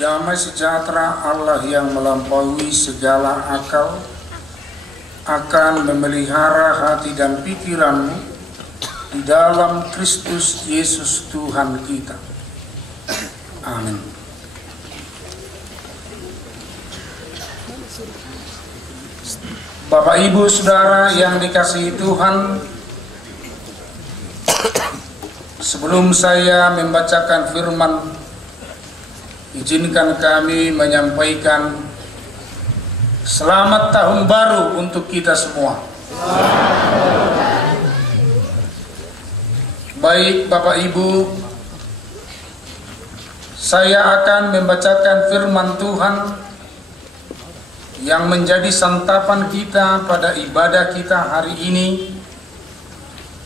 Damai sejahtera Allah yang melampaui segala akal akan memelihara hati dan pikiranmu di dalam Kristus Yesus Tuhan kita. Amin. Bapak, Ibu, Saudara yang dikasihi Tuhan, sebelum saya membacakan firman, izinkan kami menyampaikan selamat tahun baru untuk kita semua. Baik Bapak Ibu, saya akan membacakan firman Tuhan yang menjadi santapan kita pada ibadah kita hari ini,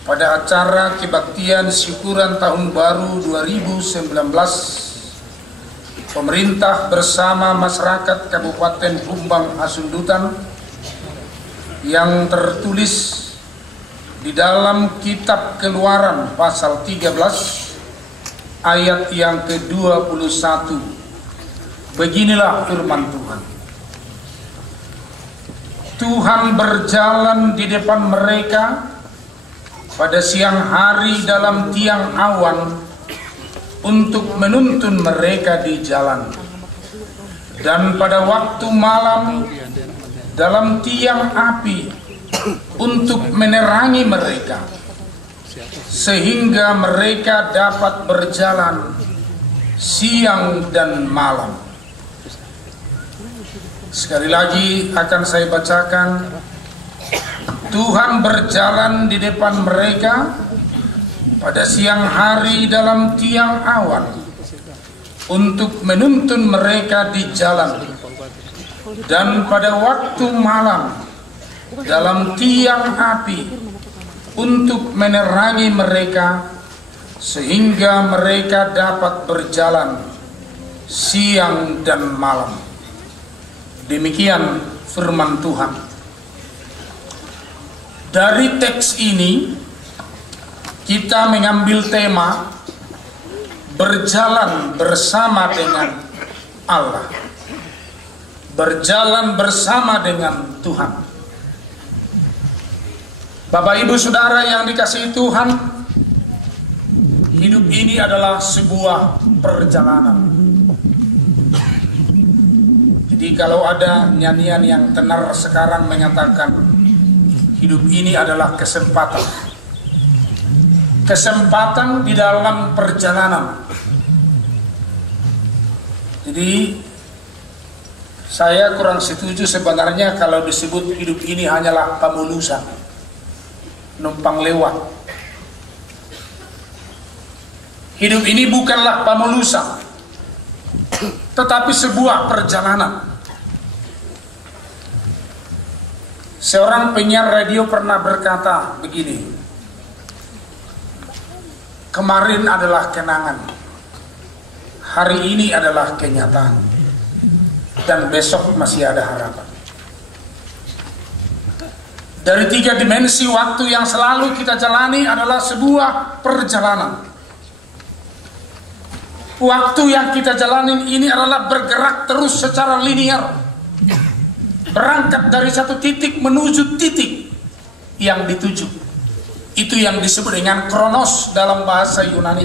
pada acara kebaktian syukuran tahun baru 2019. Pemerintah bersama masyarakat Kabupaten Bumbang Hasundutan yang tertulis di dalam kitab Keluaran pasal 13 ayat yang ke-21. Beginilah firman Tuhan. Tuhan berjalan di depan mereka pada siang hari dalam tiang awan untuk menuntun mereka di jalan, dan pada waktu malam dalam tiang api untuk menerangi mereka, sehingga mereka dapat berjalan siang dan malam. Sekali lagi akan saya bacakan. Tuhan berjalan di depan mereka pada siang hari dalam tiang awan untuk menuntun mereka di jalan, dan pada waktu malam dalam tiang api untuk menerangi mereka, sehingga mereka dapat berjalan siang dan malam. Demikian firman Tuhan. Dari teks ini kita mengambil tema berjalan bersama dengan Allah, berjalan bersama dengan Tuhan. Bapak, Ibu, Saudara yang dikasihi Tuhan, hidup ini adalah sebuah perjalanan. Jadi kalau ada nyanyian yang tenar sekarang mengatakan hidup ini adalah kesempatan. Kesempatan di dalam perjalanan. Jadi saya kurang setuju sebenarnya kalau disebut hidup ini hanyalah pemulusan, numpang lewat. Hidup ini bukanlah pemulusan, tetapi sebuah perjalanan. Seorang penyiar radio pernah berkata begini, kemarin adalah kenangan, hari ini adalah kenyataan, dan besok masih ada harapan. Dari 3 dimensi waktu yang selalu kita jalani adalah sebuah perjalanan. Waktu yang kita jalani ini adalah bergerak terus secara linear, berangkat dari satu titik menuju titik yang dituju. Itu yang disebut dengan kronos dalam bahasa Yunani.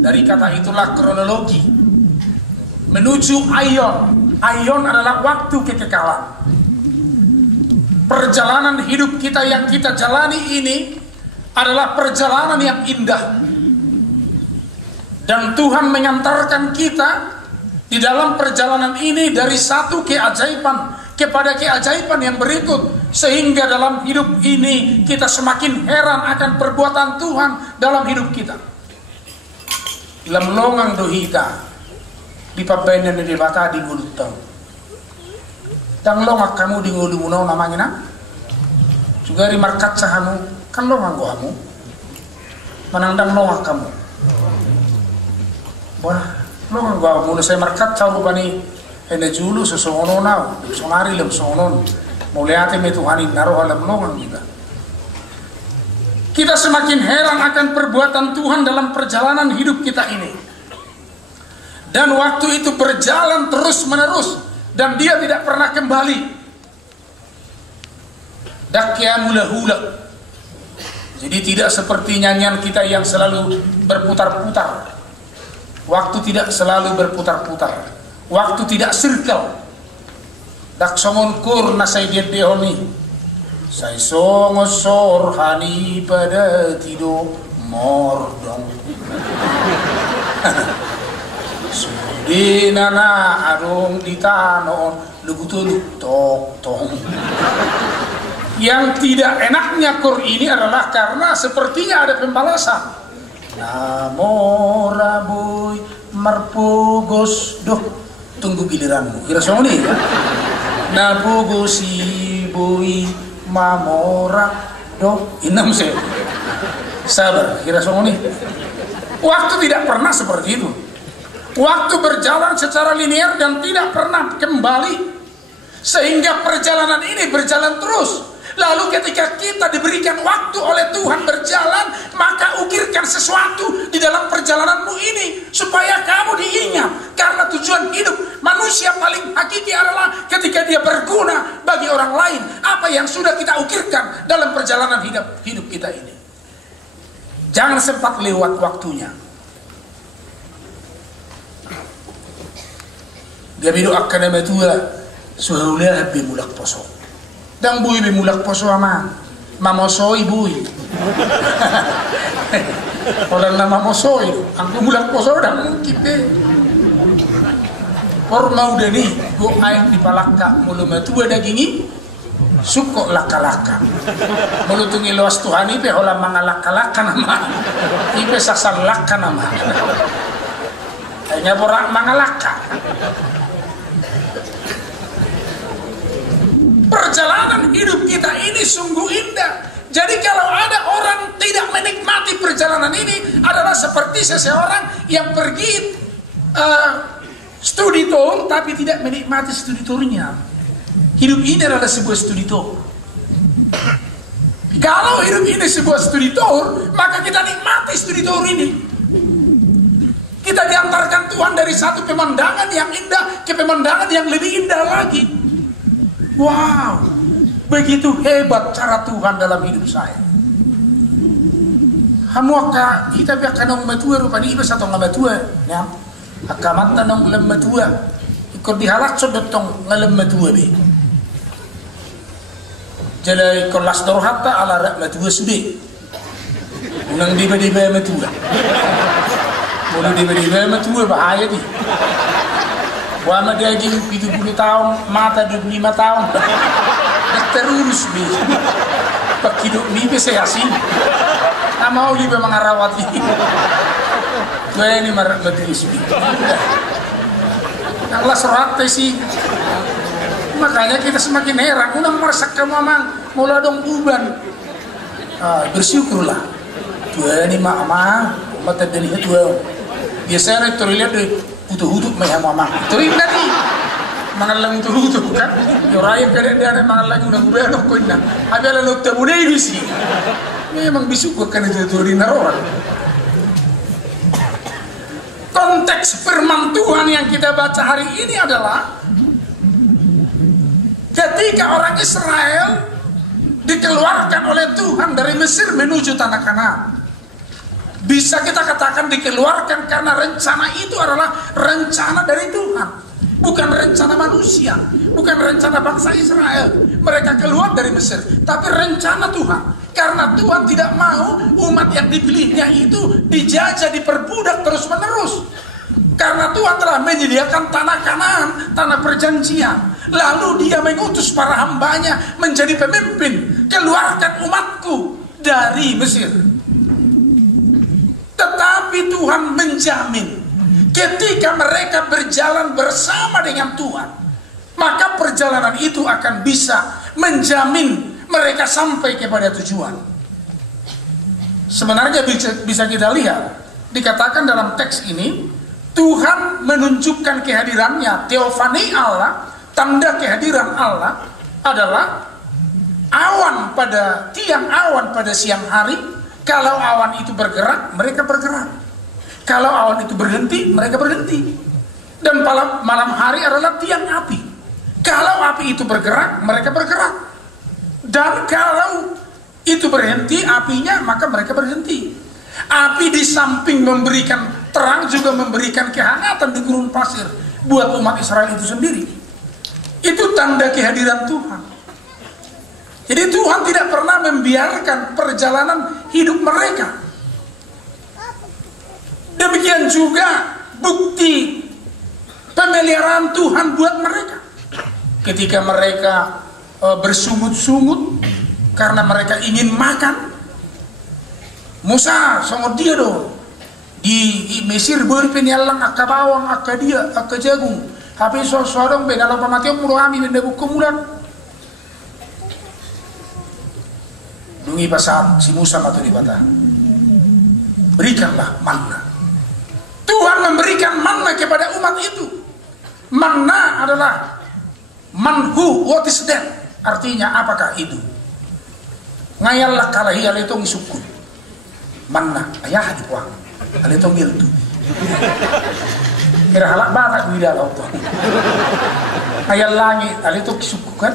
Dari kata itulah kronologi. Menuju aion. Aion adalah waktu kekekalan. Perjalanan hidup kita yang kita jalani ini adalah perjalanan yang indah. Dan Tuhan mengantarkan kita di dalam perjalanan ini dari satu keajaiban kepada keajaiban yang berikut, sehingga dalam hidup ini kita semakin heran akan perbuatan Tuhan dalam hidup kita. Lemlongang dohita di pabenan di bata di gulutang. Tang longak kamu di ngulu munau namanya na? Juga di markat sahamu kan longang kamu. Manandang longak kamu. Wah, longang kamu saya markat cawu bani ene julu sesono na, sonari lem sonon. Muliate me Tuhanin naruh alam longang juga. Kita semakin heran akan perbuatan Tuhan dalam perjalanan hidup kita ini. Dan waktu itu berjalan terus menerus dan dia tidak pernah kembali. Dakyamulahula. Jadi tidak seperti nyanyian kita yang selalu berputar-putar. Waktu tidak selalu berputar-putar. Waktu tidak circle. Dak songon kur nasai dia dehoni. Sai songosor hani pada tido mordong. Di nana adong di tanon lugutul tok tong. Yang tidak enaknya kur ini adalah karena sepertinya ada pembalasan. Namo raboy marpogos doh, tunggu giliranmu. Kira semua nih ya. Nabogosi boy mamora doh, inam saya. Sabar, kira semua nih. Waktu tidak pernah seperti itu. Waktu berjalan secara linear dan tidak pernah kembali. Sehingga perjalanan ini berjalan terus. Lalu ketika kita diberikan waktu oleh Tuhan berjalan, maka ukirkan sesuatu di dalam perjalananmu ini supaya kamu diingat. Karena tujuan hidup manusia paling hakiki adalah ketika dia berguna bagi orang lain. Apa yang sudah kita ukirkan dalam perjalanan hidup kita ini. Jangan sempat lewat waktunya. Dia bidu akan nama tua suhulah bimulak poso. Dan bui bimulak poso ama mamosoi bui. Orang nama mosoi, angku mulak poso dah mungkin deh. Por mau deh nih, gua air di palaka mulu matua dagingi, suko laka-laka. Mulu tungi luas Tuhan ipe hola mangalaka-laka nama, ipe sasal laka nama. Hanya borak mangalaka. Perjalanan hidup kita ini sungguh indah. Jadi kalau ada orang tidak menikmati perjalanan ini adalah seperti seseorang yang pergi studi tour tapi tidak menikmati studi tournya. Hidup ini adalah sebuah studi tour. Kalau hidup ini sebuah studi tour, maka kita nikmati studi tour ini. Kita diantarkan Tuhan dari satu pemandangan yang indah ke pemandangan yang lebih indah lagi. Wow, begitu hebat cara Tuhan dalam hidup saya. Hamuaka kita biar kanong matua rupanya ibas atau nggak matua, ya? Akamat tanong lem matua, ikut dihalak sodotong ngalem matua be. Jadi kelas dorhata ala rak matua sudah, unang diba matua, mulu diba matua bahaya di. Wama daging 70 tahun, mata 25 tahun. Terurus bi. Pakiduk mi saya asin. Amau li be mangarawati. Gue ini marat majelis bi. Allah serat sih. Makanya kita semakin heran. Unang merasak ke mamang mula dong uban. Bersyukurlah. Gue ini mama mata dari itu. Biasanya terlihat dari utuh-utuh mayang mama. Tuh tadi mangalang utuh-utuh kan. Yoraya kada mangalang unang ubeno ko na. Abi ala lo tabunay bisi. Memang bisu ko kan itu turin naroan. Konteks firman Tuhan yang kita baca hari ini adalah ketika orang Israel dikeluarkan oleh Tuhan dari Mesir menuju tanah Kanaan. Bisa kita katakan dikeluarkan karena rencana itu adalah rencana dari Tuhan. Bukan rencana manusia. Bukan rencana bangsa Israel. Mereka keluar dari Mesir. Tapi rencana Tuhan. Karena Tuhan tidak mau umat yang dipilihnya itu dijajah, diperbudak terus menerus. Karena Tuhan telah menyediakan tanah Kanaan, tanah perjanjian. Lalu dia mengutus para hambanya menjadi pemimpin. Keluarkan umatku dari Mesir. Tetapi Tuhan menjamin ketika mereka berjalan bersama dengan Tuhan, maka perjalanan itu akan bisa menjamin mereka sampai kepada tujuan. Sebenarnya bisa kita lihat, dikatakan dalam teks ini, Tuhan menunjukkan kehadirannya, teofani Allah, tanda kehadiran Allah adalah awan pada tiang awan pada siang hari. Kalau awan itu bergerak, mereka bergerak. Kalau awan itu berhenti, mereka berhenti. Dan malam hari adalah tiang api. Kalau api itu bergerak, mereka bergerak. Dan kalau itu berhenti apinya, maka mereka berhenti. Api di samping memberikan terang juga memberikan kehangatan di gurun pasir buat umat Israel itu sendiri. Itu tanda kehadiran Tuhan. Jadi Tuhan tidak pernah membiarkan perjalanan hidup mereka. Demikian juga bukti pemeliharaan Tuhan buat mereka. Ketika mereka bersungut-sungut karena mereka ingin makan, Musa sama dia dong di Mesir beri penyalang akka bawang akka dia akka jagung tapi soadong beda dalam pamatian mulu kami benda buku mulan dungi pasar si Musa matu di bata berikanlah manna. Tuhan memberikan manna kepada umat itu. Manna adalah manhu, what is that? Artinya apakah itu? Ngayallah kalah hiyal itu ngisukun manna ayah di puang ale to ngiltu kira halak batak di dalam to ayah langit ale to kisukukan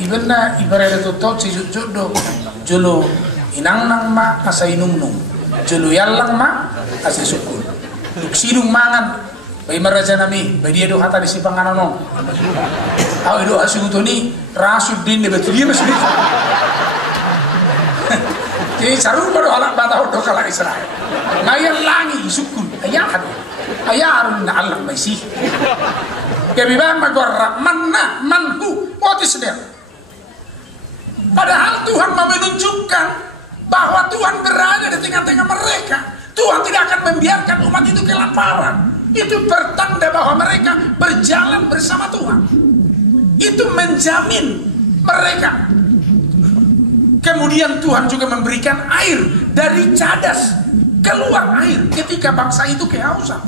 ibenna ibarat itu to jodoh jolo inang nang ma asa inung jolo yallang ma asa sukun sidung mangan bai maraja nami bai dia do hata di sipangan no aw do asu to ni rasud din de betul dia masih jadi saru baru alat batau do kala Israel ngayan langi sukun ayah harun na Allah masih kebiba magorra manna manhu what is there. Padahal Tuhan mau menunjukkan bahwa Tuhan berada di tengah-tengah mereka. Tuhan tidak akan membiarkan umat itu kelaparan. Itu pertanda bahwa mereka berjalan bersama Tuhan. Itu menjamin mereka. Kemudian Tuhan juga memberikan air dari cadas, keluar air ketika bangsa itu kehausan.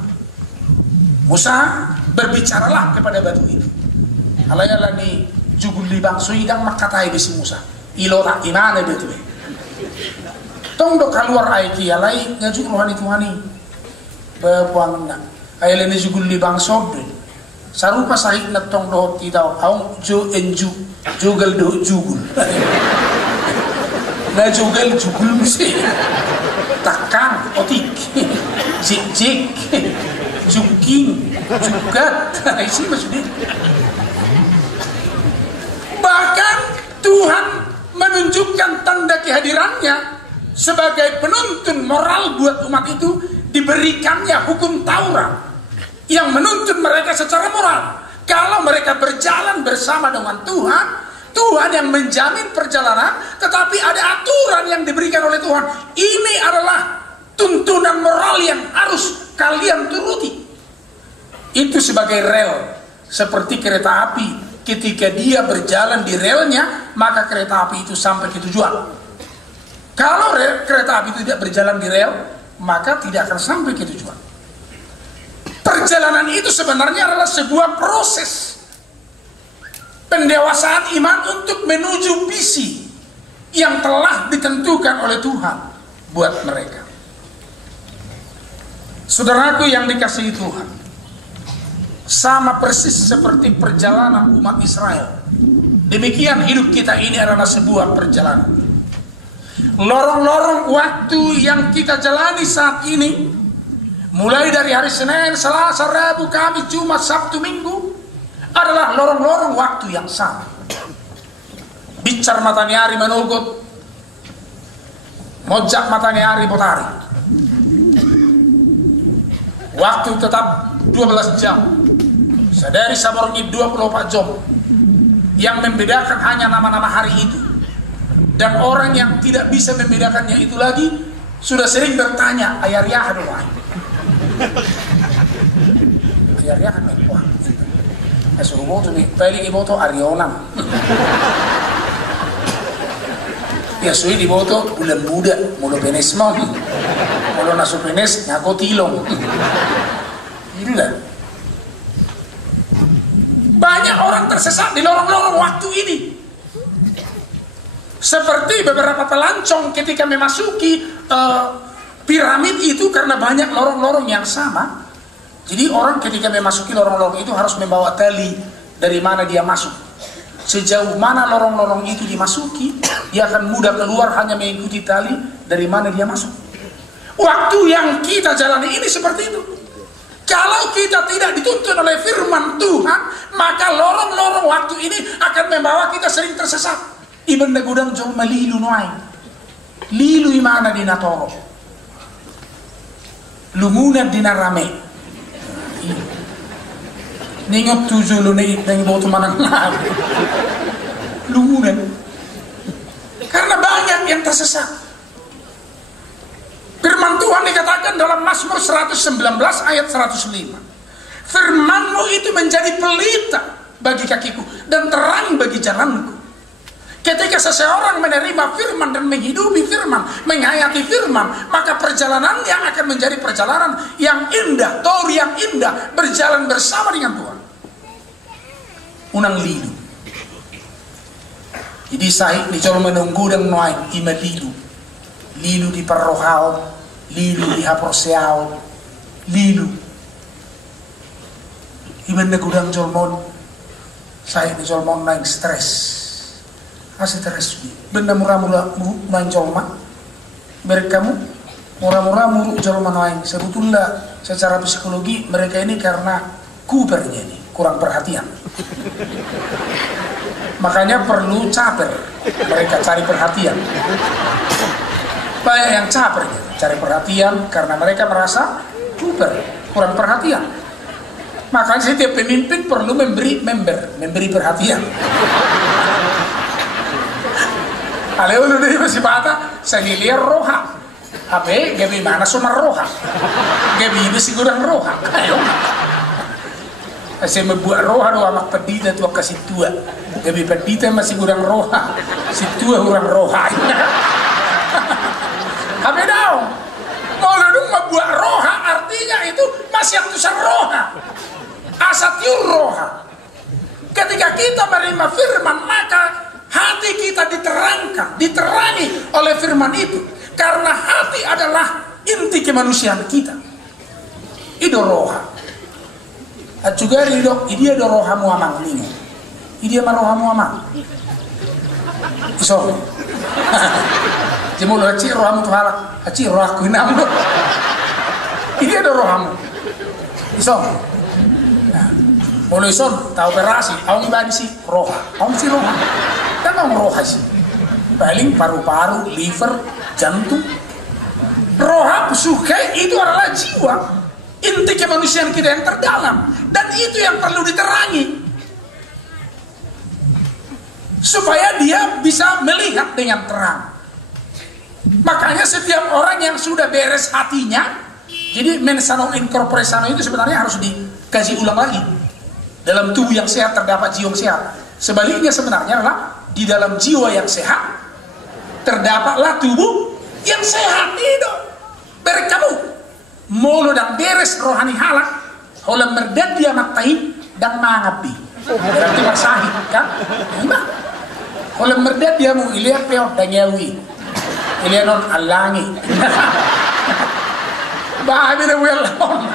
Musa berbicaralah kepada batu itu. Alayala ni jugul li bangso idang makatai bisi Musa. Ilo tak imane betu. Tong do keluar air ki alai ngajuk rohani Tuhani. Bepuang na. Ayale ni jugul li bangso. Sarupa sahik na tong do titaw aung jo enju jugal do jugul. Na jugal jugul mesti takang otik jik juking jugat isi maksudnya. Bahkan Tuhan menunjukkan tanda kehadirannya sebagai penuntun moral buat umat itu. Diberikannya hukum Taurat yang menuntun mereka secara moral. Kalau mereka berjalan bersama dengan Tuhan, Tuhan yang menjamin perjalanan, tetapi ada aturan yang diberikan oleh Tuhan. Ini adalah tuntunan moral yang harus kalian turuti. Itu sebagai rel, seperti kereta api. Ketika dia berjalan di relnya, maka kereta api itu sampai ke tujuan. Kalau kereta api itu tidak berjalan di rel, maka tidak akan sampai ke tujuan. Perjalanan itu sebenarnya adalah sebuah proses pendewasaan iman untuk menuju visi yang telah ditentukan oleh Tuhan buat mereka. Saudaraku yang dikasihi Tuhan, sama persis seperti perjalanan umat Israel. Demikian hidup kita ini adalah sebuah perjalanan. Lorong-lorong waktu yang kita jalani saat ini, mulai dari hari Senin, Selasa, Rabu, Kamis, Jumat, Sabtu, Minggu, adalah lorong-lorong waktu yang sama. Bicar matahari menugut, mojak matahari potari. Waktu tetap 12 jam. Sadari saborni 24 jam. Yang membedakan hanya nama-nama hari itu. Dan orang yang tidak bisa membedakannya itu lagi sudah sering bertanya, ayar ya doang. Ayar ya kan wah. Asuh boto ni pali iboto Arionam. Ya sui di boto bulan muda, mulu penes mau. Mulu nasu penes ngako tilong. Inilah. Banyak orang tersesat di lorong-lorong waktu ini. Seperti beberapa pelancong ketika memasuki piramid itu, karena banyak lorong-lorong yang sama, Jadi orang ketika memasuki lorong-lorong itu harus membawa tali dari mana dia masuk. Sejauh mana lorong-lorong itu dimasuki, dia akan mudah keluar hanya mengikuti tali dari mana dia masuk. Waktu yang kita jalani ini seperti itu. Kalau kita tidak dituntun oleh firman Tuhan, maka lorong-lorong waktu ini akan membawa kita sering tersesat. Ibn gudang jol malilu nuai. Lilu imana dinatoro. Lumuna dinarame. Ningot tujuh lu nih dengan botu manang Lumuna. Karena banyak yang tersesat. Firman Tuhan dikatakan dalam Mazmur 119 ayat 105. Firman-Mu itu menjadi pelita bagi kakiku dan terang bagi jalanku. Ketika seseorang menerima firman dan menghidupi firman, menghayati firman, maka perjalanannya akan menjadi perjalanan yang indah, tor yang indah, berjalan bersama dengan Tuhan. Unang lilu. Jadi sahih dicoba menunggu dan noai ima lilu. Lilu di perrohao, lilu di haporseao, lilu. Iban na gudang jolmon, saya di jolmon naik stres. Stres benda murah-murah main jolma mereka kamu murah-murah muruk jolma main. Sebetulnya secara psikologi mereka ini karena kupernya ini kurang perhatian, makanya perlu caper. Mereka cari perhatian, banyak yang caper cari perhatian karena mereka merasa kuper kurang perhatian. Makanya setiap pemimpin perlu memberi perhatian. Kalau lu dari masih bata, saya lihat roha. Abe, gabi mana sumar roha? Gabi masih kurang roha. Ayo. Saya membuat roha doa mak pedita tua kasih tua. Gabi pedita masih kurang roha. Si tua kurang roha. Abe daun. Mau lu membuat roha artinya itu masih atusan roha. Asatiur roha. Ketika kita menerima firman maka hati kita diterangi oleh firman itu. Karena hati adalah inti kemanusiaan kita. Ido roha. At juga ido, dia do roha muamang ini. Dia maroha muamang. So. Jemul aci roha mu tuhalak, aci roha kuinam. Dia do rohamu. So. Mulai son tahu operasi, awang ibadi si roha, awang si roha, dan awang roha sih, paling paru-paru, liver, jantung, roha sukai itu adalah jiwa, inti kemanusiaan kita yang terdalam, dan itu yang perlu diterangi, supaya dia bisa melihat dengan terang. Makanya setiap orang yang sudah beres hatinya, jadi mensano incorporesano itu sebenarnya harus dikaji ulang lagi. Dalam tubuh yang sehat terdapat jiwa yang sehat. Sebaliknya sebenarnya adalah di dalam jiwa yang sehat terdapatlah tubuh yang sehat itu. Berkamu molo dan beres rohani halak, holam merdad dia matain dan mangapi. Berarti masahid kan? Nah, holam merdad dia mau ilihat peot dan yawi. Ilihat non alangi. Bahagia dia welon.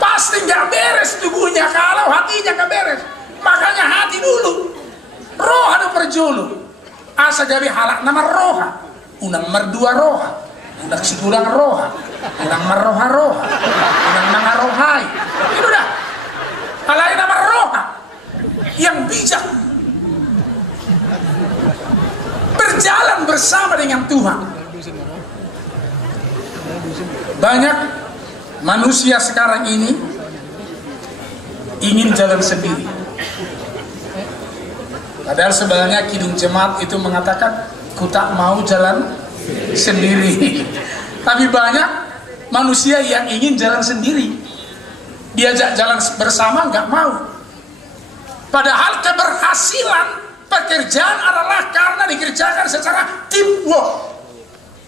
Pasti nggak beres tubuhnya kalau hatinya nggak beres. Makanya hati dulu. Roh ada perjulu. Asa gabi halak nama roha. Unang merdua roha. Unang sikulang roha. Unang marroha roha. Unang nangarohai. Itu dah. Halai nama roha. Yang bijak. Berjalan bersama dengan Tuhan. Banyak manusia sekarang ini ingin jalan sendiri. Padahal sebenarnya Kidung Jemaat itu mengatakan ku tak mau jalan sendiri. Tapi banyak manusia yang ingin jalan sendiri. Diajak jalan bersama nggak mau. Padahal keberhasilan pekerjaan adalah karena dikerjakan secara teamwork,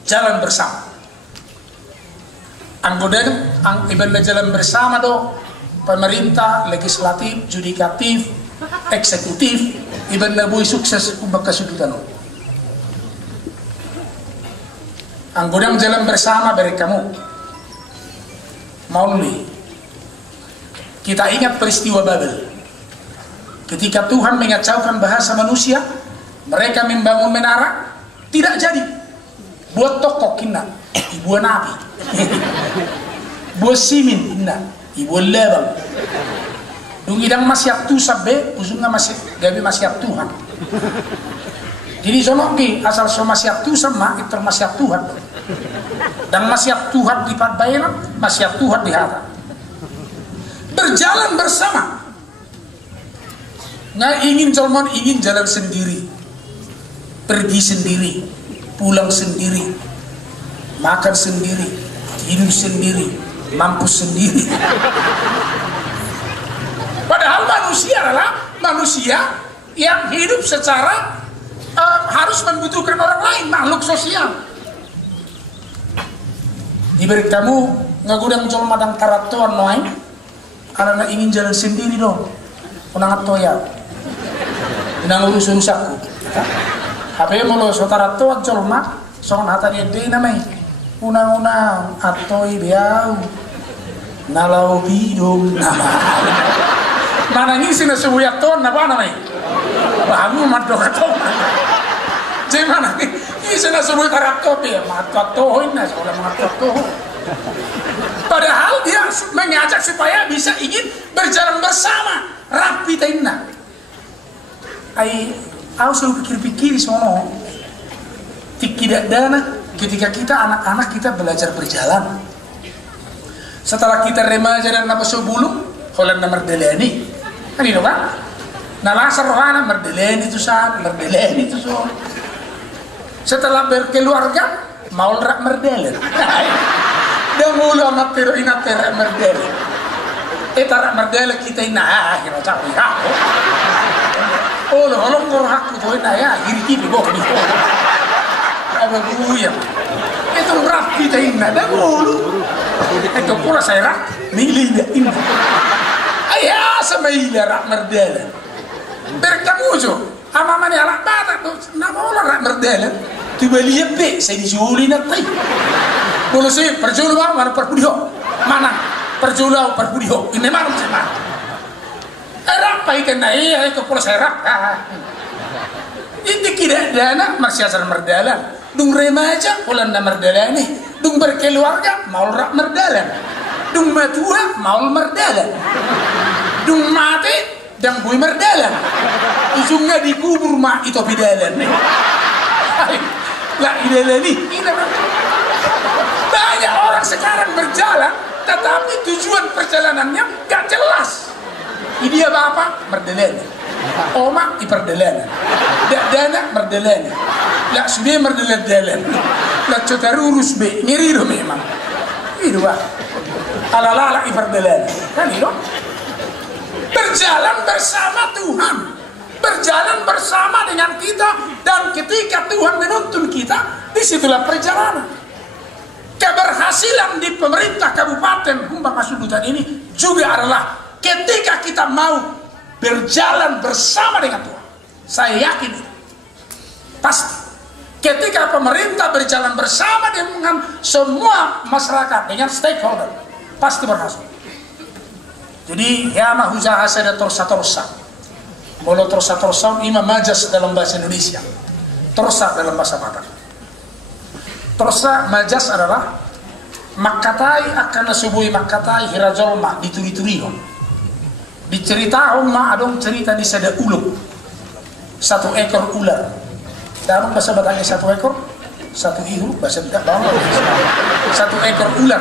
jalan bersama. Anggota ibadah jalan bersama do pemerintah, legislatif, judikatif, eksekutif, ibadah boy sukses ubah kesudutan. Anggota jalan bersama beri kamu Mauli. Kita ingat peristiwa Babel. Ketika Tuhan mengacaukan bahasa manusia, mereka membangun menara, tidak jadi. Buat toko kina, ibu nabi. Buat simin inna, ibu lebang. Dungidang masyarakat tu sabbe, usungnya masih gabi masyarakat Tuhan. Jadi sonoki asal so masyarakat tu sama itu masyarakat Tuhan. Dan masyarakat Tuhan di Padbayanan, masyarakat Tuhan di Hata. Berjalan bersama. Nah ingin jalan sendiri, pergi sendiri, pulang sendiri, makan sendiri, tidur sendiri, mampus sendiri. Padahal manusia adalah manusia yang hidup secara harus membutuhkan orang lain, makhluk sosial. Diberi kamu ngagudang jol madang karatuan noai, karena ingin jalan sendiri dong, unang atoya. Nang urus aku, tapi mau saudara tuan colma, soal hatanya dia namai, unang atoi biau, nalau bidung nama. Mana ini sih nasubuya tuan apa namai? Bahamu madu katon. Jadi mana ini sih nasubuya karakter dia, madu atoin nas, kalau madu atoh. Padahal dia mengajak supaya bisa ingin berjalan bersama, rapi tainna. Aku selalu pikir-pikir sono tidak dana ketika kita anak-anak kita belajar berjalan. Setelah kita remaja dan apa sebelum holan nomor deleni, kan itu kan? Nalasar rohana merdeleni itu saat merdeleni itu so. Setelah berkeluarga mau rak merdelen. Dan mulu amat pero inat rak merdelen. Rak merdelen kita ina kira capek aku. Oh, holong aku tuh ya, gini kok di kok. Apa buaya? Itu rapi tainna dah mulu. Itu pula saya rak milih dia ini. Ayah sama ilah rak merdelan. Berkamu jo, ama mana alak bata tuh, nama orang rak merdelan. Tiba lihat be, saya dijuli nanti. Kalau saya perjual mana perbudio, mana perjual perbudio, ini mana macam rapai kena iya itu pula saya rap. Ini tidak dana masih asal merdalan. Dung remaja pulang na merdalan nih. Dung berkeluarga mau rak merdalan. Dung matua mau merdalan. Dung mati dan bui merdalan. Ujungnya dikubur mak itu bidalan nih. Lah idalan nih. Banyak orang sekarang berjalan, tetapi tujuan perjalanannya gak jelas. Ini apa? Merdelena. Oma iperdelena. Dana merdelena. Lah sudah merdelena. Lah cotarurus be ngiri do memang. Itu bah. Alala iperdelena. Kan itu? Berjalan bersama Tuhan. Berjalan bersama dengan kita dan ketika Tuhan menuntun kita, disitulah perjalanan. Keberhasilan di pemerintah Kabupaten Humbang Asudutan ini juga adalah ketika kita mau berjalan bersama dengan Tuhan. Saya yakin pasti ketika pemerintah berjalan bersama dengan semua masyarakat, dengan stakeholder, pasti berhasil. Jadi ya mahuzaha sada torsa molo torsa ima majas dalam bahasa Indonesia, torsa dalam bahasa Batak. Torsa majas adalah makatai akan nasubui makatai hirajolma dituri-turion. Diceritakan ma adong cerita di sada ulung, satu ekor ular. Dalam bahasa Batangnya satu ekor, satu ihu bahasa bawah. Satu ekor ular.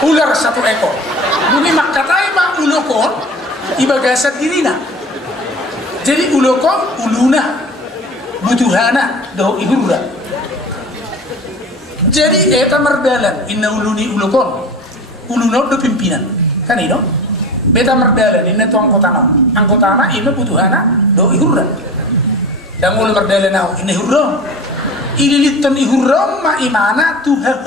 Ular satu ekor. Bumi makatai ma ulokon ibagasa dirina. Jadi ulokon uluna butuhana do ihura. Jadi eta merdalan inna uluni ulokon uluna do pimpinan. Kan itu beta merdalan ini tuh anggotana ini butuhana do ihurra dan mulai merdalan now ini hurra ililitan ihurra ma imana tuhan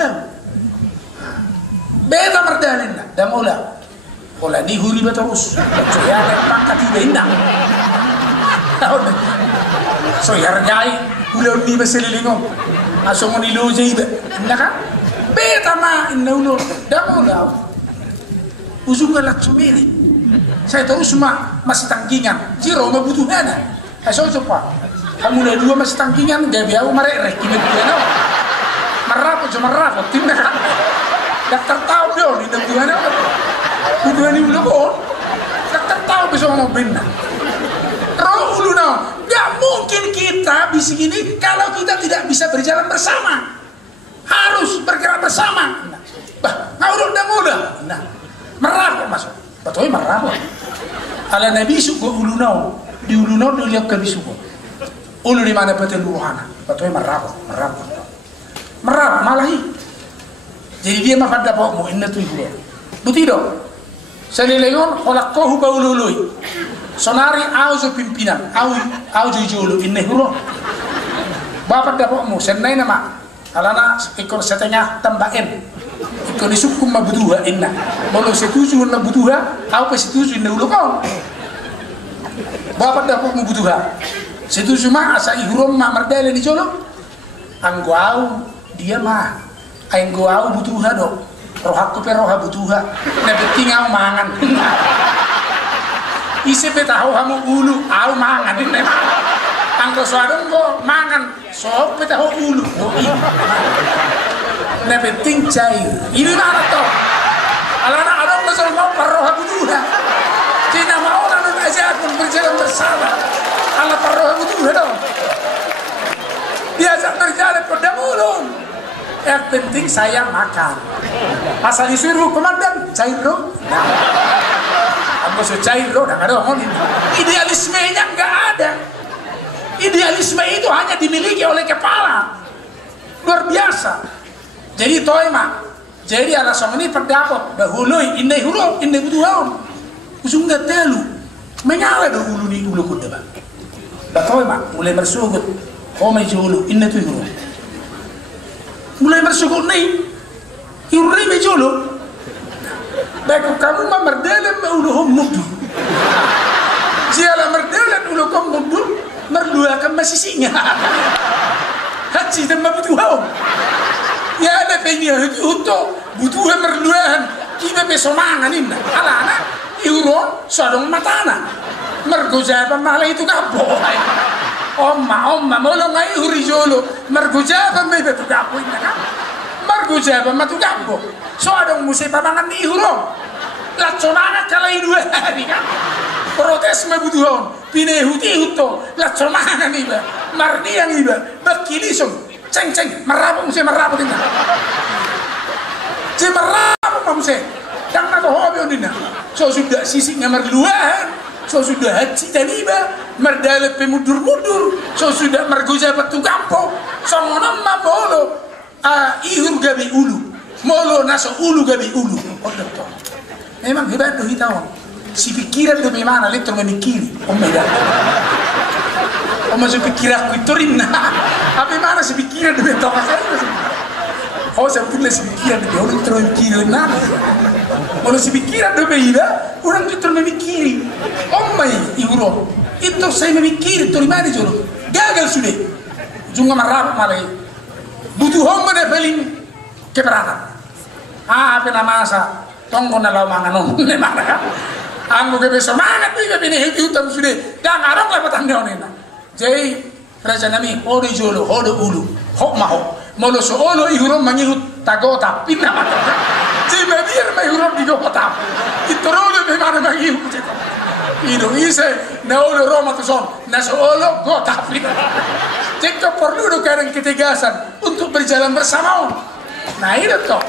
beta merdalan dan mulai dihuri terus saya ada pangkat tiba indah so hargai ulah ni baselilingong asong ni loje iba kan be beta ma inaulo damola usungan la cumili saya terus masih tangkingan jiro mabutuhana aso coba kamu udah dua masih tangkingan gak biau marek kini dia marapo cuma marapo timnya kan dokter tahu dong di tujuannya tujuan ini udah kok dokter tahu bisa ngomong benar roh ulu no nggak mungkin kita bisa gini kalau kita tidak bisa berjalan bersama harus bergerak bersama nggak udah mudah nah merapo masuk betul merapo ala nabi suku ulu no di ulu no dilihat ke bisuku ulu di mana betul luhana betul merapo malahi jadi dia mah pada pokmu inna tu ibu butido salilegon kholaqahu baulului sonari auzu pimpinan auzu julu inna huro bapak pada pokmu senai nama alana ikon setengah tambahin ikon disukum mabuduha inna bolo setuju na buduha au pe setuju inna huro kau bapak pada pokmu buduha setuju ma asa ihrom ma mardale di jolo anggo au dia mah aing gua butuha do rohaku pe roha butuha na beting au mangan ise pe tahu hamu ulu au mangan ini anggo soadong go mangan so pe tahu ulu na beting cair ini mana to alana adong masal mau roha butuha tina mau lan aja pun berjalan bersama ala roha butuha do biasa berjalan pada mulung yang penting saya makan asal disuruh komandan cair lo nah aku cair lo nggak ada ngomongin idealismenya nggak ada idealisme itu hanya dimiliki oleh kepala luar biasa jadi toema jadi alasan ini pendapat dahului indah hulu indah butuhan usung nggak telu menyala dahulu nih ulu kuda bang toema mulai bersugut komai julu indah tuh hulu mulai bersyukur nih yuri bejolo baik kamu mah merdalam uluhum mudu siala merdalam uluhum mudu merdua kan masih singa haji dan mabutuhau ya ada pengen itu untuk butuhan merduaan kita besomangan ini alana iuron sodong matana mergojaban malah itu kaboh Omma molo ngai huri jolo margujaba me betu gapo ina kan margujaba matu gapo so adong musi pamangan di huro la comana kala dua hari kan protes me butuhon pine huti huto la comana ni ba mardi yang iba bakili som ceng merapo musi merapo tina je merapo musi yang nato hobi ondina so sudah sisi ngamar luahan so sudah haji dan iba merdale pemudur-mudur so sudah mergoja batu kampo so nama bolo ihur gabi ulu molo naso ulu gabi ulu memang hebat tuh hitawan si pikiran tuh memang letro memikiri meda masuk pikir aku itu rinna apa mana si pikiran tuh betul kasar oh saya punya si pikiran tuh orang letro memikiri nana kalau si pikiran tuh beda orang letro memikiri mai ihuro itu saya memikir itu lima di jolo gagal sudah junga marah malah butuh hamba deh paling keberatan apa nama masa tonggo nalau manganon ne mana anggo ke semangat nih bini itu tam sudah dan arong lah petanda onena jadi raja nami ode jolo ode ulu hok mau molo so olo ihuro mangihut tagota pinna mata jadi biar mahuro di gota itu rolo memang mangihut Ido ise na olo Roma tu son na solo gota fit. Jika perlu kadang ketegasan untuk berjalan bersama. Nah itu toh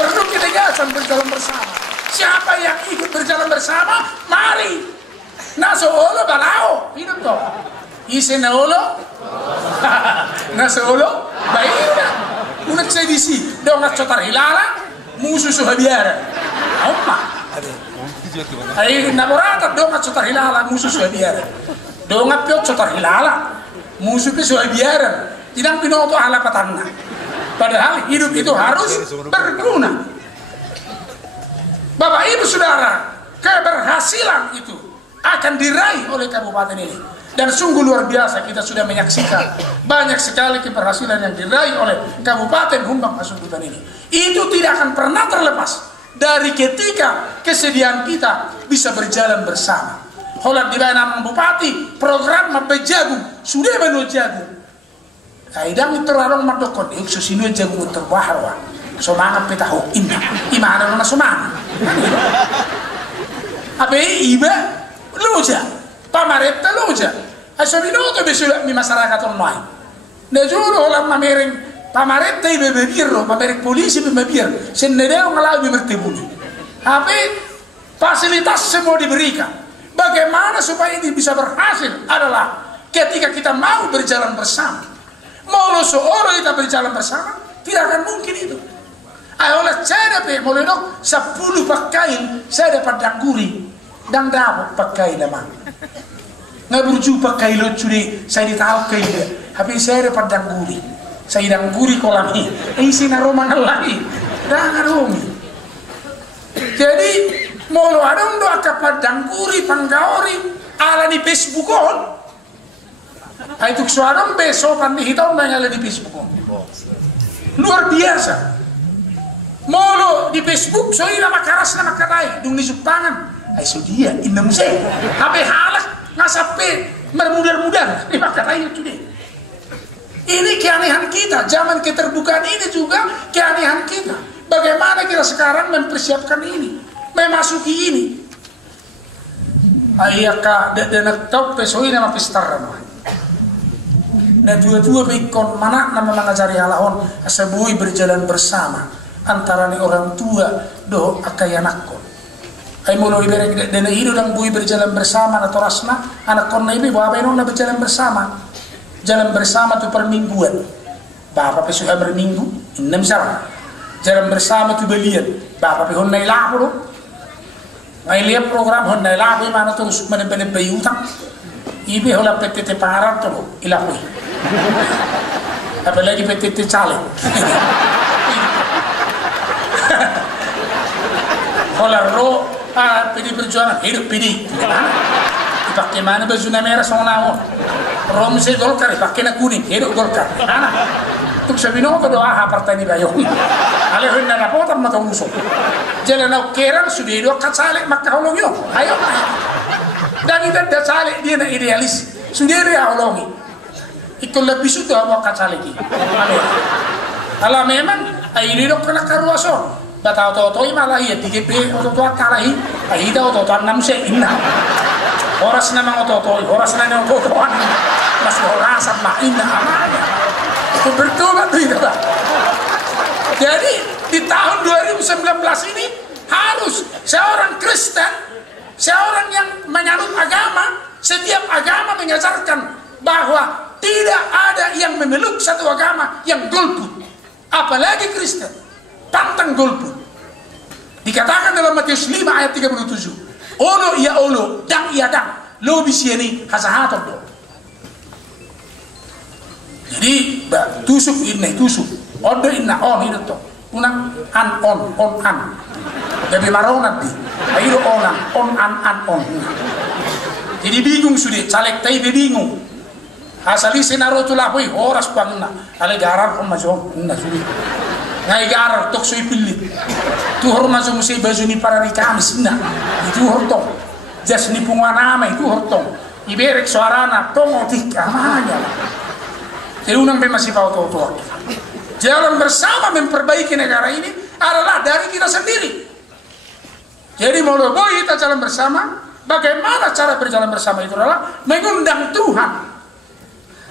perlu ketegasan berjalan bersama. Siapa yang ikut berjalan bersama, mari. Na solo balao, itu toh. Ise na olo, na solo baira. Unak sedisi, dong nak cotar hilala, musuh suhabiara. Omma. Ay naborata dongat sotar hilala musuh sudah biara dongat piot sotar hilala musuh itu sudah biara tidak pinoto ala patanna padahal hidup itu harus berguna Bapak Ibu Saudara keberhasilan itu akan diraih oleh kabupaten ini Dan sungguh luar biasa kita sudah menyaksikan banyak sekali keberhasilan yang diraih oleh Kabupaten Humbang Hasundutan ini. Itu tidak akan pernah terlepas dari ketika kesediaan kita bisa berjalan bersama. Holat di bayangan bupati program mabejagung sudah menu jagung. Kaidang itu larang madokon yuk susino jagung terbaharwa. Somangat petaho indah. Imana nona somangat. Apa iba luja pamaretta luja. Aso binoto besula mi masyarakat online. Ne juro olam mamereng pamaretta ibe bebirro, mamereng polisi ibe bebir. Senedeo ngalau ibe bertebuni. Tapi fasilitas semua diberikan. Bagaimana supaya ini bisa berhasil adalah ketika kita mau berjalan bersama. Mau seorang kita berjalan bersama, tidak akan mungkin itu. Ayolah saya dapat mulai dok 10 pakaian saya dapat dangguri dan dapat pakai lama. Nggak berjumpa kailo curi saya ditahu kailo tapi saya dapat dangguri saya dangguri kolam ini isi naroma lagi dah ngarumi jadi mau lo ada untuk akapat dangguri panggaori ala di Facebook on itu suara besokan di hitam banyak ala di Facebook on luar biasa mau lo di Facebook so ina makaras na makarai dung disupangan ay so dia inam saya tapi halak nggak sampai bermudar-mudar itu deh. Ini keanehan kita zaman keterbukaan ini juga keanehan kita bagaimana kita sekarang mempersiapkan ini memasuki ini ayaka dan tau pesoi nama pistar dan dua-dua bikon mana nama mengajari halahon asabui berjalan bersama antara orang tua doh akayanakon. Ay mulu ibereng dana hidup dan bui berjalan bersama atau rasna anak konna ibu bapak nona berjalan bersama jalan bersama tu permingguan bapak pesuka berminggu 6 jam jalan bersama tu belian bapak pe honnai lapo do ngai lihat program honnai lapo mana terus menebene bayutang ibe hola PTT parat to ilapoi apalagi PTT cale hola ro PD Perjuangan hidup PD dipakai mana baju merah sama naon rom se Golkar dipakai na kuning hidup Golkar mana tuk sabino ko doa partai ni bayo ale hunna na potam mata muso jalan au keran sudah do kacale makka holong yo ayo dan itu ada cale dia na idealis sudah dia holongi ikut lebih sudah mau kacale ki ala memang ai do kena karuaso batao to malah ya TGP to kalahi ahida to tanam se inna oras na mga to oras na ng to mas orasan ma inna amanya itu bertobat itu Pak. Jadi di tahun 2019 ini harus seorang Kristen seorang yang menyanut agama setiap agama mengajarkan bahwa tidak ada yang memeluk satu agama yang golput apalagi Kristen pantang golput. Dikatakan dalam Matius 5 ayat 37. Olo ya olo, dang ya dang. Lo bisiani hasahaton do. Jadi tusuk ini tusuk. Odo inna on itu to. Unang an on an. Jadi maronat di. Ayo on an. Jadi bingung sudah, caleg tai bingung. Asali senaro tu lapoi horas pangna. Ale garar on majong na sudah. Ngai garar tok soi pilih. Tu hormazong musai baju ni para di kamis na. Itu hortong. Jas ni punganama itu hortong. Iberek suarana tongotik amanya. Jadi unang masih tahu. Jalan bersama memperbaiki negara ini adalah dari kita sendiri. Jadi mau kita jalan bersama. Bagaimana cara berjalan bersama itu adalah mengundang Tuhan.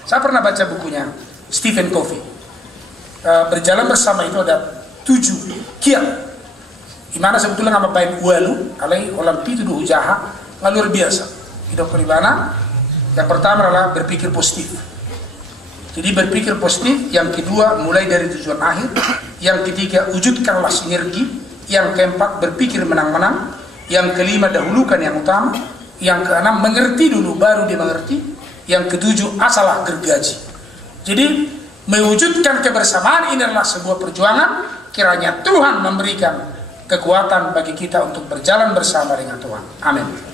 Saya pernah baca bukunya Stephen Covey. Berjalan bersama itu ada 7 kiat. Dimana sebetulnya nama baik walu, alai olam pitu du ujaha, luar biasa. Hidup peribana. Yang pertama adalah berpikir positif. Jadi berpikir positif. Yang kedua mulai dari tujuan akhir. Yang ketiga wujudkanlah sinergi. Yang keempat berpikir menang-menang. Yang kelima dahulukan yang utama. Yang keenam mengerti dulu baru dia mengerti. Yang ketujuh asalah gergaji. Jadi mewujudkan kebersamaan ini adalah sebuah perjuangan. Kiranya Tuhan memberikan kekuatan bagi kita untuk berjalan bersama dengan Tuhan. Amin.